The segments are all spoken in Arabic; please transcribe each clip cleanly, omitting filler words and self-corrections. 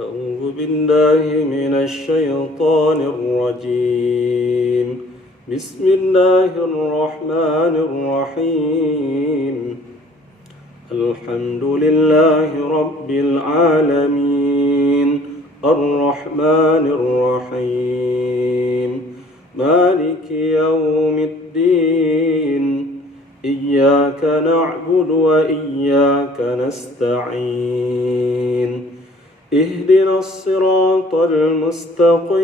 أعوذ بالله من الشيطان الرجيم. بسم الله الرحمن الرحيم. الحمد لله رب العالمين الرحمن الرحيم مالك يوم الدين إياك نعبد وإياك نستعين اهدنا الصراط المستقيم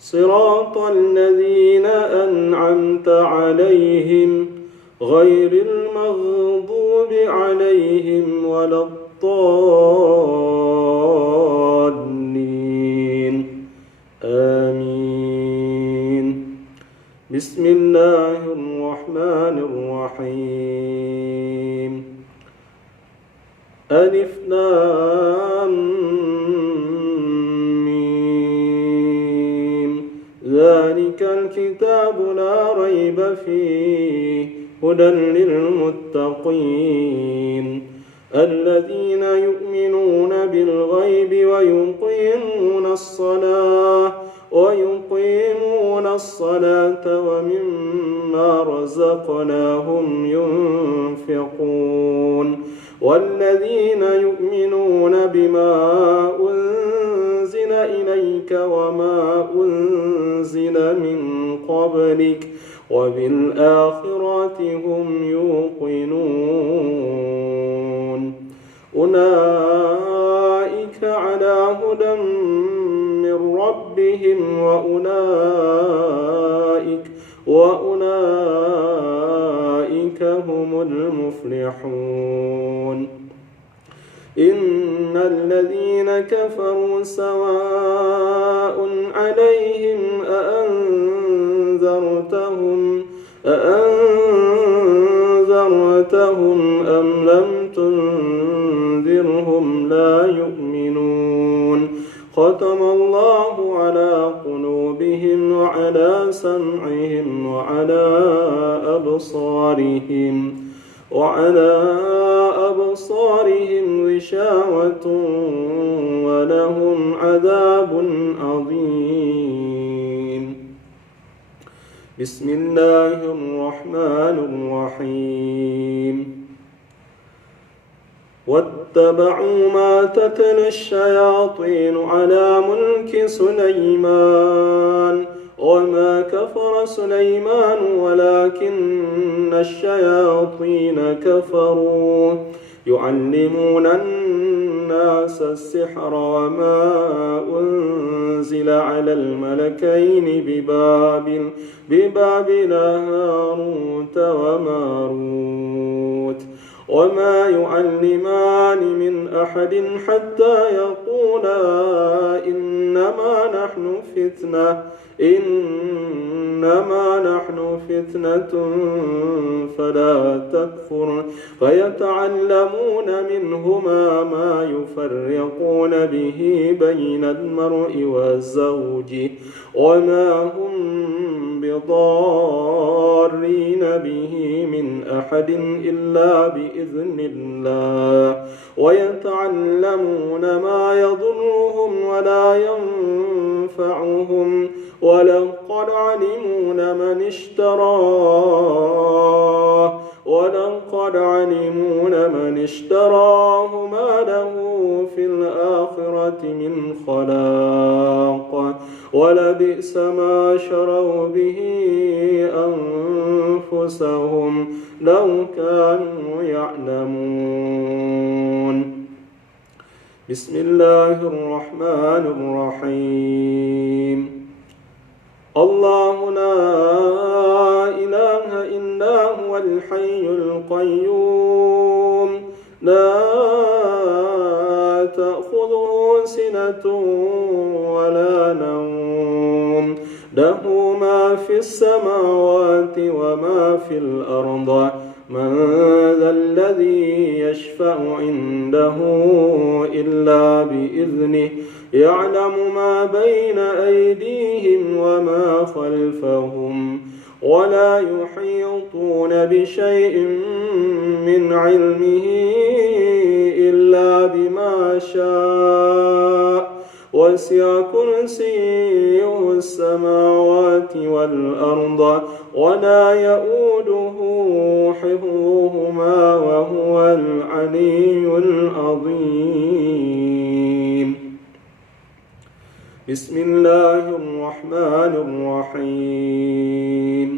صراط الذين أنعمت عليهم غير المغضوب عليهم ولا الضالين آمين. بسم الله الرحمن الرحيم. ألف لام ميم. ذلك الكتاب لا ريب فيه هدى للمتقين الذين يؤمنون بالغيب ويقيمون الصلاة ومما رزقناهم ينفقون والذين يؤمنون بما أنزل إليك وما أنزل من قبلك وبالآخرة هم يوقنون أولئك على هدى من ربهم وأولئك هم المفلحون. إن الذين كفروا سواء عليهم أأنذرتهم أم لم تنذرهم لا يؤمنون. ختم الله على قلوبهم وعلى سمعهم وعلى أبصارهم غشاوة ولهم عذاب عظيم. بسم الله الرحمن الرحيم. واتبعوا ما تتلو الشياطين على ملك سليمان وما كفر سليمان ولكن الشياطين كفروا يعلمون الناس السحر وما أنزل على الملكين ببابل هاروت وماروت وما يعلمان من أحد حتى يقولا إنما نحن فتنة فلا تكفر فيتعلمون منهما ما يفرقون به بين المرء وزوجه وما هم بضارين به من أحد إلا بإذن الله ويتعلمون ما يضرهم ولا ينفعهم ولقد علموا لمن اشتراه ما له في الآخرة من خلاق ولبئس ما شروا به أنفسهم لو كانوا يعلمون. بسم الله الرحمن الرحيم. الله لا إله إلا هو الحي القيوم لا تأخذه سنة ولا نوم له ما في السماوات وما في الأرض من ذا الذي يشفع عنده إلا بإذنه يعلم ما بين أيديهم وما خلفهم ولا يحيطون بشيء من علمه إلا بما يشاء وسع كرسيه السماوات والأرض ولا يؤوده حفظهما وهو العلي العظيم. بسم الله الرحمن الرحيم.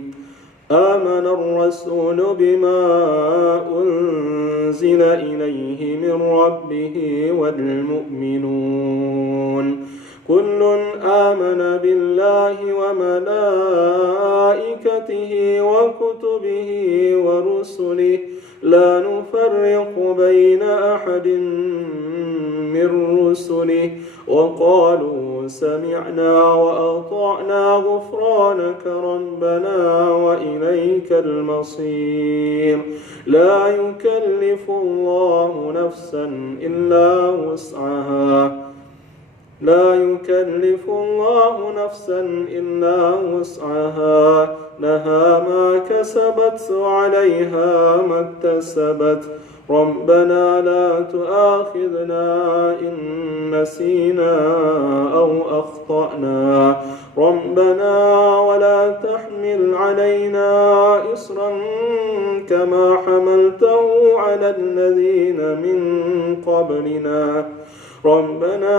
آمن الرسول بما أنزل إليه من ربه والمؤمنون كل آمن بالله وملائكته وكتبه ورسله لا نفرق بين أحد من رسله وقالوا سمعنا وأطعنا غفرانك ربنا وإليك المصير. لا يكلف الله نفسا إلا وسعها لها ما كسبت وعليها ما اكتسبت ربنا لا تؤاخذنا إن نسينا أو أخطأنا ربنا ولا تحمل علينا إصرا كما حملته على الذين من قبلنا ربنا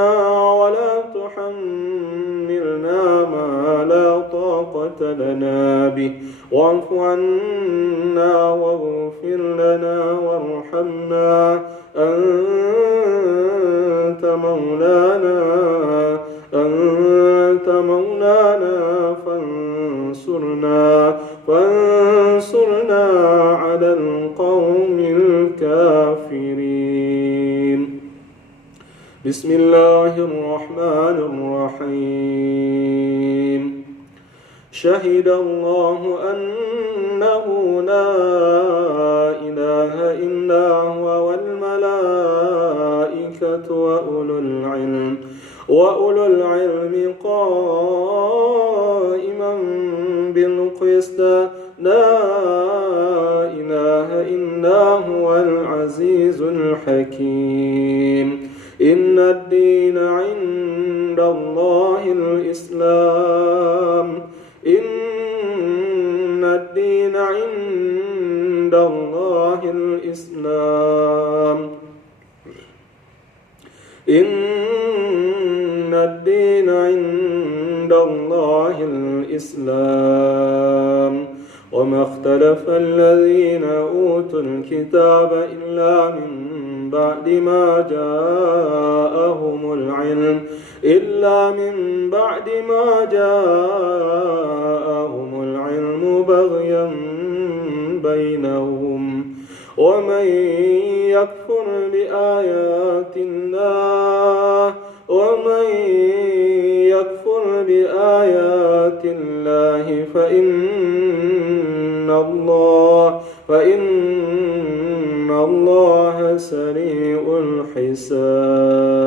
ولا تحملنا ما لا طاقة لنا به واعف عنا واغفر لنا وارحمنا أنت مولانا فانصرنا على القوم الكافرين. بسم الله الرحمن الرحيم. شهد الله أنه لا إله إلا هو والملائكة وأولو العلم قائما بالقسط لا إله إلا هو العزيز الحكيم. إن الدين عند الله الإسلام إن الدين عند الله الإسلام إن الدين عند الله الإسلام وما اختلف الذين أوتوا الكتاب إلا من بعد ما جاءهم العلم بغيا بينهم ومن يكفر بآيات الله فإن الله سريع الحساب.